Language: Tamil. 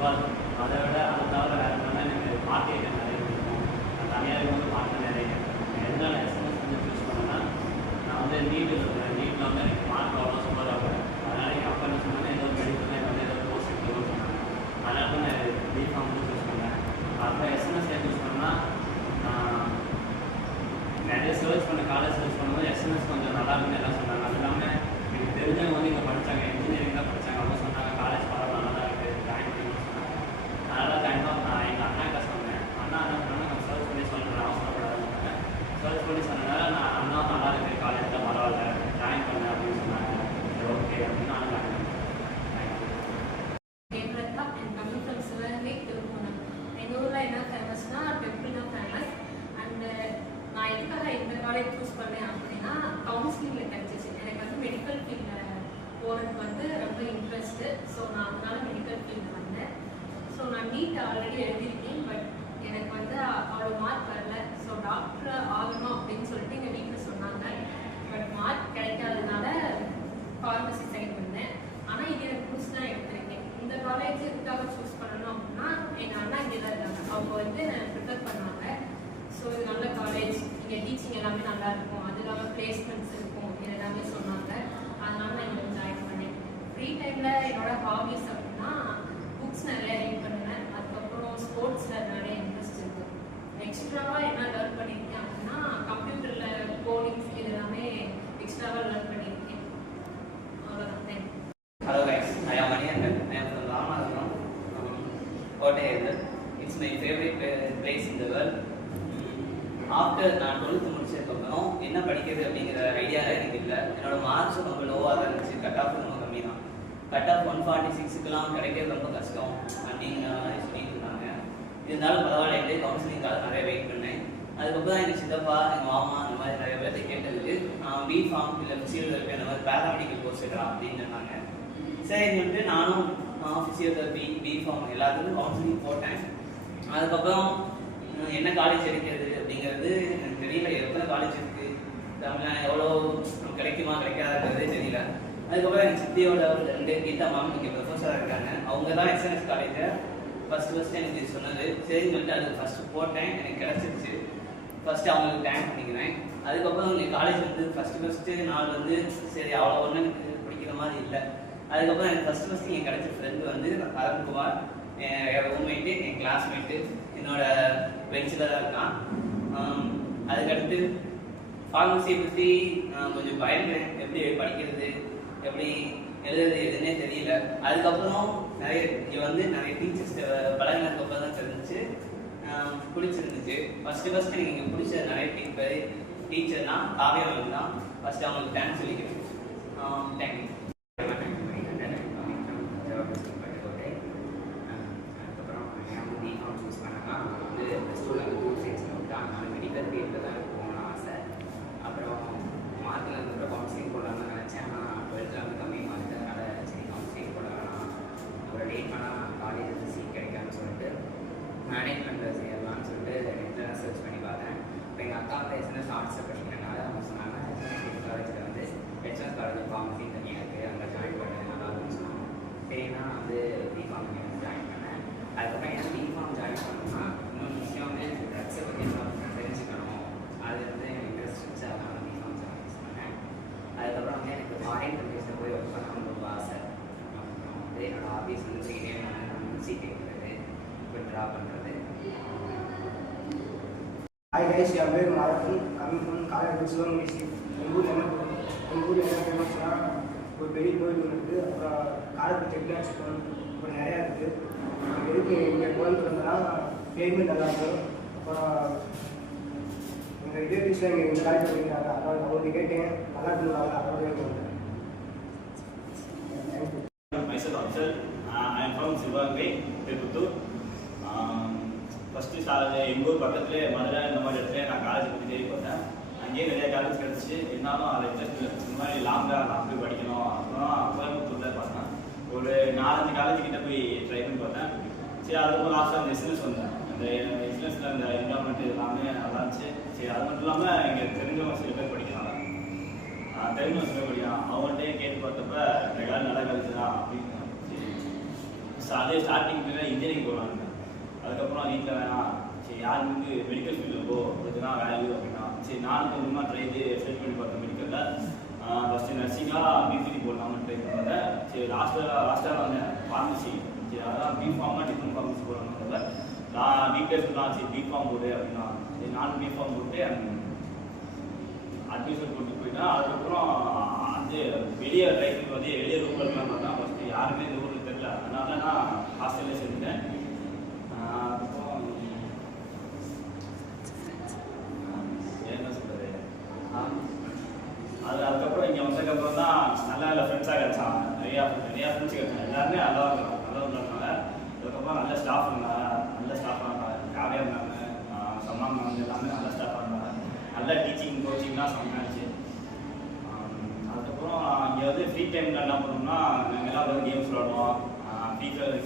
சுபாஷ். அதை விட அதை தவிர வேறு என்னன்னா எனக்கு பாட்டு கேட்க நிறைய பிடிக்கும். நான் தனியாக இருக்கும்போது பாட்டு நிறைய கேட்பேன். எதனால் எஸ்எம்எஸ் வந்து சூஸ் பண்ணேன்னா, நான் வந்து நீட் இருக்கிறேன். நீட்டில் வந்து எனக்கு மார்க் அவ்வளோ சூப்பராக இருக்கும். அதனால் எங்கள் அப்பா என்ன சொன்னாங்க, ஏதோ மெடிக்கல் வந்து ஏதோ கோர்ஸ் எடுத்துக்கணும்னு சொன்னாங்க. அதனால தான் நான் பிஃபார்ம் வந்து சூஸ் பண்ணேன். அப்புறம் எஸ்எம்எஸ் சூஸ் பண்ணால் நிறைய சர்ச் பண்ண காலேஜ் சர்ச் பண்ணும்போது எஸ்எம்எஸ் கொஞ்சம் நல்லா இருக்குன்னு எல்லாம் சொன்னாங்க. அது இல்லாமல் எனக்கு தெரிஞ்சவங்க வந்து இங்கே படித்தாங்க, இன்ஜினியரிங் தான் படித்தாங்க. அவங்க சொன்னாங்க காலேஜ் பரவாயில்ல நல்லா தான் இருக்குது, ஜாயின் பண்ணணும்னு சொன்னாங்க. அதனால் கண்டிப்பாக நான் எங்கள் அண்ணாக்கிட்ட சொன்னேன். அண்ணா என்ன சொன்னாங்க, நான் சர்ச் பண்ணி சொல்கிறேன், அவசரப்படாதுன்னு. சர்ச் பண்ணி சொன்னதால நான் அண்ணா நல்லா இருக்குது, காலேஜில் பரவாயில்ல ஜாயின் பண்ணேன் அப்படின்னு சொன்னாங்க. சரி ஓகே அப்படின்னு நான் ஜாயின் பண்ணேன். எங்கள் ஊரில் என்ன ஃபேமஸ்னா டெம்பிள் தான் ஃபேமஸ். அண்டு நான் எதுக்காக இந்த காலேஜ் சூஸ் பண்ணேன் அப்படின்னா கவுன்சிலிங்கில் கிடைச்சிச்சு. எனக்கு வந்து மெடிக்கல் ஃபீல்டில் போகிறதுக்கு வந்து ரொம்ப இன்ட்ரெஸ்ட்டு. ஸோ நான் அதனால மெடிக்கல் ஃபீல்டில் வந்தேன். ஸோ நான் நீட் ஆல்ரெடி எழுதியிருக்கேன். பட் எனக்கு வந்து அவ்வளோ மார்க் வரல. ஸோ டாக்டர் ஆகணும் அப்படின்னு சொல்லிட்டு எங்கள் வீட்டில் சொன்னாங்க. பட் மார்க் கிடைக்காததுனால ஃபார்மசி சைட் வந்தேன். ஆனால் இது எனக்கு புதுசு தான் எடுத்திருக்கேன். இந்த காலேஜ் எதுக்காக சூஸ் பண்ணணும் அப்படின்னா எங்கள் அண்ணா இங்கே தான் இருக்காங்க. அவங்க வந்து ப்ரிஃபர் பண்ணாங்க. ஸோ இது நல்ல காலேஜ், இங்கே டீச்சிங் எல்லாமே நல்லா இருக்கும், அது இல்லாமல் பிளேஸ்மெண்ட்ஸ் இருக்கும், இது எல்லாமே சொன்னாங்க. அதனால நான் இங்கே ஜாயின் பண்ணேன். ஃப்ரீ டைமில் என்னோட ஹாபிஸ் அப்படின்னா புக்ஸ் நிறைய ரீட் பண்ணுவேன். அதுக்கப்புறம் ஸ்போர்ட்ஸில் நிறைய இன்ட்ரெஸ்ட் இருக்கும். எக்ஸ்ட்ராவாக என்ன லேர்ன் பண்ணியிருக்கேன் அப்படின்னா கம்ப்யூட்டரில் கோடிங்ஸ் இது எல்லாமே எக்ஸ்ட்ராவாக லேர்ன் பண்ணியிருக்கேன். அவ்வளோதான். Thank you. Hello guys, I am Maniyandan. I am from Ramanathapuram, Kottai. It's my favorite place in the world. After நான் 12th முடிச்சதுக்கப்புறம் என்ன படிக்கிறது அப்படிங்கிற ஐடியா எனக்கு இல்லை. என்னோட மார்க்ஸும் ரொம்ப லோவாக தான் இருந்துச்சு. கட் ஆஃப் ரொம்ப கம்மி தான். கட் ஆஃப் 146க்குலாம் கிடைக்கிறது ரொம்ப கஷ்டம் அப்படின்னு சொல்லிட்டு இருந்தாங்க. இருந்தாலும் பரவாயில்ல, கவுன்சிலிங்காக நிறைய வெயிட் பண்ணேன். அதுக்கப்புறம் எங்கள் சித்தப்பா, எங்கள் மாமா அந்த மாதிரி நிறைய பேர்த்தை கேட்டதுக்கு பிஃபார்ம் இல்லை ஃபிசியோதெரபி அந்த மாதிரி பேராமெடிக்கல் கோர்ஸ் எடுக்கலாம் அப்படின்னு சொன்னாங்க. சரின்னு சொல்லிட்டு நானும் ஃபிசியோதெரபி பிஃபார்ம் எல்லாத்துக்கும் கவுன்சிலிங் போட்டேன். அதுக்கப்புறம் என்ன காலேஜ் எடுக்கிறது அப்படிங்கிறது எனக்கு தெரியல. எத்தனை காலேஜ் இருக்குது தமிழ் எவ்வளோ கிடைக்குமா கிடைக்காதுன்றதே தெரியல. அதுக்கப்புறம் எங்கள் சித்தியோட ஒரு 2 கீதா மேம் இங்கே ப்ரொஃபஸராக இருக்காங்க. அவங்க தான் எஸ்என்எஸ் காலேஜை ஃபஸ்ட்டு எனக்கு சொன்னது. சரின்னு சொல்லிட்டு அதுக்கு ஃபஸ்ட்டு போட்டேன். எனக்கு கிடச்சிருச்சு. ஃபஸ்ட்டு அவங்களுக்கு தேங்க் பண்ணிக்கிறேன். அதுக்கப்புறம் எங்கள் காலேஜ் வந்து ஃபஸ்ட்டு நாள் வந்து சரி அவ்வளோ ஒன்றும் எனக்கு பிடிக்கிற மாதிரி இல்லை. அதுக்கப்புறம் எனக்கு ஃபஸ்ட்டு என் கிடைச்ச ஃப்ரெண்டு வந்து அருண்குமார், என் ரூம்மேட்டு, என் கிளாஸ்மேட்டு, என்னோட பெஞ்சில் தான் இருக்கான். அதுக்கடுத்து ஃபார்மசியை பற்றி கொஞ்சம் பயந்துறேன். எப்படி படிக்கிறது, எப்படி எழுதுறது எதுன்னே தெரியல. அதுக்கப்புறம் நிறைய இங்கே வந்து நிறைய டீச்சர்ஸ் பழகினதுக்கப்புறம் தான் தெரிஞ்சிச்சு, பிடிச்சிருந்துச்சு. ஃபஸ்ட்டு எனக்கு இங்கே பிடிச்ச நிறைய டீச்சர்னா காவியா மேம் தான். ஃபஸ்ட்டு அவங்களுக்கு தேங்க்ஸ் சொல்லிக்கிறேன். தேங்க்யூ. மெடிக்கல் ஃபீல்டில் தான் போகணும்னு ஆசை. அப்புறம் மார்க்கில் இருந்தப்பறம் கவுன்சிலிங் போடலாம்னு நினச்சேன். ஆனால் 12th வந்து கம்மி மார்க், அதனால் சரி கவுன்சிலிங் போட வேணாம், அப்புறம் லேட் பண்ணால் காலேஜ் வந்து சீட் கிடைக்காதுன்னு சொல்லிட்டு மேனேஜ்மெண்ட்டில் செய்யலாம்னு சொல்லிட்டு நெட்டில் சர்ச் பண்ணி பார்த்தேன். இப்போ எங்கள் அக்கா வந்து எஸ்என்எஸ் ஆர்ட்ஸை படிக்கிறனால அவங்க சொன்னாங்க எஸ்என்எஸ் காலேஜில் வந்து எஸ்என்எஸ் காலேஜ் ஃபார்மசி தனியாக இருக்குது, அங்கே ஜாயின் பண்ண நல்லா இருக்குன்னு சொன்னாங்க. சரின்னா நான் வந்து பிஃபார்ம் ஜாயின் பண்ணேன். அதுக்கப்புறம் ஏன் பிஃபார்ம் ஜாயின் பண்ணணும்னா இன்னொரு விஷயம் வந்து எனக்கு ட்ரக்ஸை பற்றி தெரிஞ்சுக்கணும், அது வந்து எனக்கு இன்ட்ரெஸ்ட் இருந்துச்சு. அதனால் பிஃபார்ம் ஜாயின் பண்ணேன். அதுக்கப்புறம் வந்து எனக்கு ஃபாரின் கண்ட்ரீஸில் போய் ஒர்க் பண்ணணும்னு ரொம்ப ஆசை. அப்புறம் வந்து என்னோடய ஆஃபீஸ் வந்து ஃப்ரீ டைம் மியூசிக் கேட்குறது, இப்போ ட்ரா பண்ணுறது. Hi guys, என் பேர் Maragan. Coming from college Sivaganga district. எங்கள் ஊரில் என்ன ஃபேமஸ்னா ஒரு பெரிய கோயில் ஒன்று இருக்குது. அப்புறம் காலேஜ் டெக்னாலஜி இப்போ நிறையா இருக்குது. எதுக்கு இங்கே கோயம்புத்தூர் வந்தால் பேமெண்ட் நல்லா இருக்கும். அப்புறம் எங்கள் ரிலேட்டிவ்ஸில் இங்கே இந்த காலேஜ் படிக்கிறாங்க. அதனால் அவங்களுக்கு கேட்டேன், நல்லா இருக்குன்னு அதோட வந்தேன். Myself Afzal, I am from Sivagay, Tirupur. First எங்கள் ஊர் பக்கத்துலேயே மதுரை இந்த மாதிரி இடத்துல நான் காலேஜ் பற்றி தேடி பார்த்தேன். அங்கேயே நிறைய காலேஜ் கிடச்சிச்சு. இருந்தாலும் அதை இந்த மாதிரி லாங்காக போய் படிக்கணும். அப்புறம் கோயம்புத்தூரில் பார்த்தேன். ஒரு 4-5 காலேஜ் கிட்ட போய் ட்ரை பண்ணி பார்த்தேன். சரி அதுக்கப்புறம் லாஸ்ட்டாக அந்த எஸ்என்எஸ் வந்தேன். அந்த எஸ்என்எஸில் அந்த என்வரான்மெண்ட் எல்லாமே நல்லா இருந்துச்சு. சரி அது மட்டும் இல்லாமல் இங்கே தெரிஞ்சவங்க சில பேர் படிக்கிறாங்க, தெரிஞ்சவங்க சில பேர் படிக்கிறாங்க. அவங்கள்ட்டே கேட்டு பார்த்தப்ப இந்த காலேஜ் நல்லா காலேஜ் தான் அப்படின்னு அதே ஸ்டார்டிங்கில் இன்ஜினியரிங் போகலான்னு. அதுக்கப்புறம் வீட்டில் வேணாம், சரி யாருக்கு வந்து மெடிக்கல் ஃபீல்டில் போ, அதுதான் வேல்யூ அப்படின்னா. சரி நானும் கொஞ்சமாக ட்ரை பண்ணி பார்த்தேன் மெடிக்கலில். ஃபஸ்ட்டு நர்சிங்காக பிபிடி போடலாம்னு ட்ரை பண்ணேன். சரி லாஸ்ட்டாக வந்தேன் ஃபார்மசி. சரி அதான் பிஃபார்மாக டிஃபன் ஃபார்மசி போடலாம்னு நான் வீட்டில் சொன்னால் சரி பிஃபார்ம் போடு அப்படின்னா. சரி நானும் பிஃபார்ம் போட்டு அட்மிஷன் போட்டு போயிட்டேன். அதுக்கப்புறம் வந்து வெளியே ட்ரை பண்ணி வந்து வெளியே ரூமில் இருக்கலாம் பார்த்தா ஃபஸ்ட்டு யாருமே இந்த ஊருக்கு தெரியல. அதனால நான் ஹாஸ்டல்லே சேர்ந்துட்டேன். அதுக்கப்புறம் என்ன சொல்கிறது, அதுக்கப்புறம் இங்கே வந்ததுக்கப்புறம் தான் நல்ல ஃப்ரெண்ட்ஸாக கிடச்சாங்க. நிறையா ஃப்ரெண்ட்ஸ் கிடச்சாங்க. எல்லாருமே நல்லா இருந்தாங்க. அதுக்கப்புறம் நல்ல ஸ்டாஃப் இருந்தாங்க. காவியா இருந்தாங்க, சம்மா இருந்தாங்க. எல்லாமே நல்ல ஸ்டாஃபாக இருந்தாங்க. நல்ல டீச்சிங் கோச்சிங்லாம் சமைச்சு. அதுக்கப்புறம் இங்கே வந்து ஃப்ரீ டைமில் என்ன பண்ணோம்னா நாங்கள் எல்லாம் வந்து கேம்ஸ் விளாடுவோம். Free fire